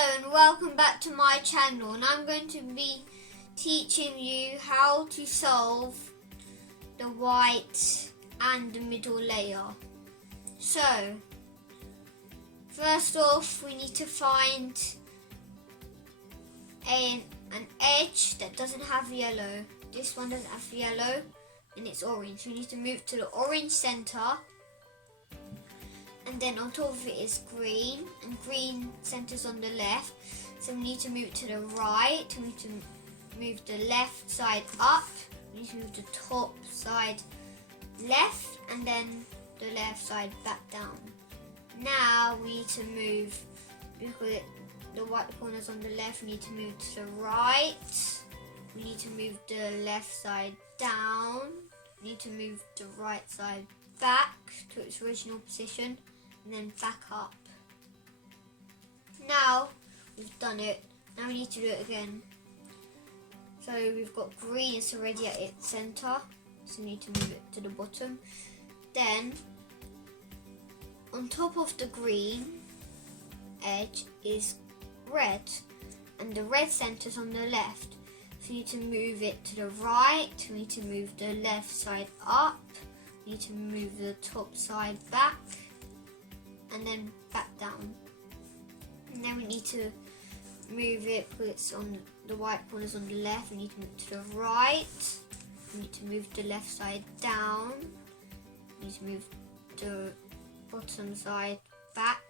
Hello and welcome back to my channel, and I'm going to be teaching you how to solve the white and the middle layer. So first off, we need to find an edge that doesn't have yellow. This one doesn't have yellow and it's orange. We need to move to the orange center, and then on top of it is green, and green centers on the left. So we need to move to the right. We need to move the left side up. We need to move the top side left, and then the left side back down. Now we need to move, because the white corner's on the left, we need to move to the right. We need to move the left side down. We need to move the right side back to its original position, and then back up. Now we've done it. Now we need to do it again. So we've got green is already at its center, so we need to move it to the bottom. Then on top of the green edge is red, and the red center's on the left. So we need to move it to the right. We need to move the left side up. We need to move the top side back, and then back down. And then we need to move it, because it's on the white corner's on the left. We need to move to the right. We need to move the left side down. We need to move the bottom side back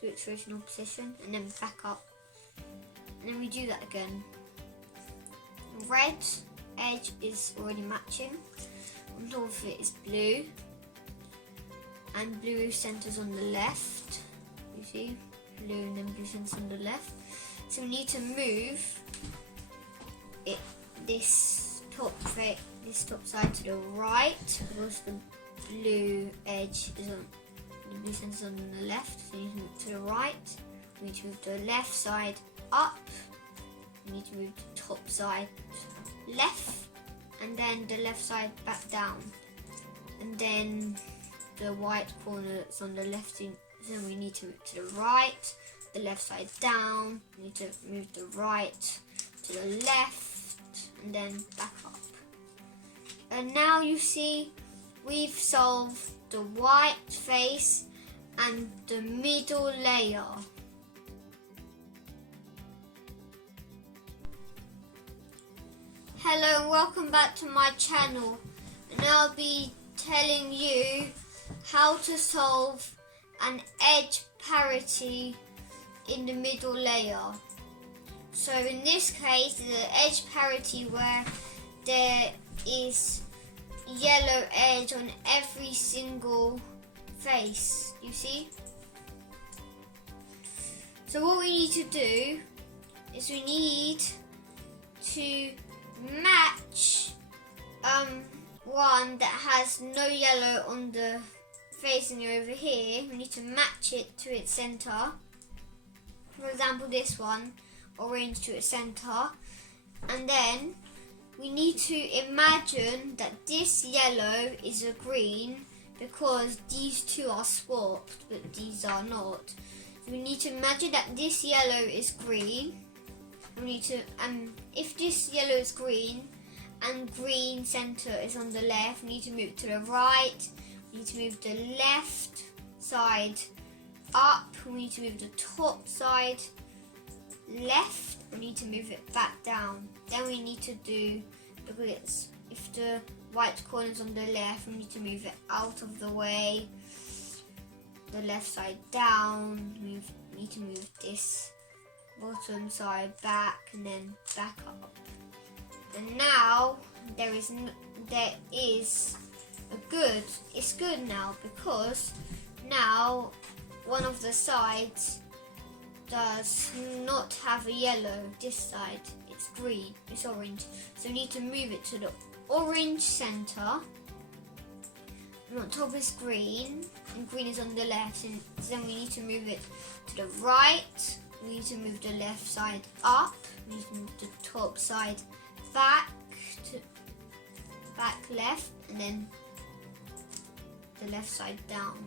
to its original position, and then back up. And then we do that again. Red edge is already matching. On top of it is blue, and blue centers on the left. You see, blue and then blue centers on the left. So we need to move it this top side to the right, because the blue edge is on the blue centers on the left. So we need to move to the right. We need to move the left side up. We need to move the top side left, and then the left side back down. And then the white corner that's on the left, so we need to move to the right, the left side down. We need to move the right to the left, and then back up. And now you see we've solved the white face and the middle layer. Hello and welcome back to my channel, and I'll be telling you how to solve an edge parity in the middle layer. So in this case, the edge parity where there is yellow edge on every single face, you see? So what we need to do is we need to match one that has no yellow on the facing over here. We need to match it to its center. For example, this one, orange to its center. And then we need to imagine that this yellow is a green, because these two are swapped, but these are not. So we need to imagine that this yellow is green. We need to, if this yellow is green and green center is on the left, we need to move to the right. We need to move the left side up. We need to move the top side left. We need to move it back down. Then we need to do, because if the white corner is on the left, we need to move it out of the way. The left side down. We need to move this bottom side back, and then back up. And now it's good now, because now one of the sides does not have a yellow. This side, it's green, it's orange. So we need to move it to the orange center. And on top is green, and green is on the left. And then we need to move it to the right. We need to move the left side up. We need to move the top side back left, and then the left side down.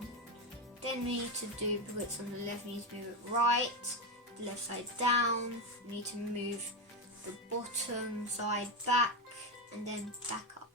Then we need to do, because it's on the left, we need to move it right, the left side down. We need to move the bottom side back and then back up.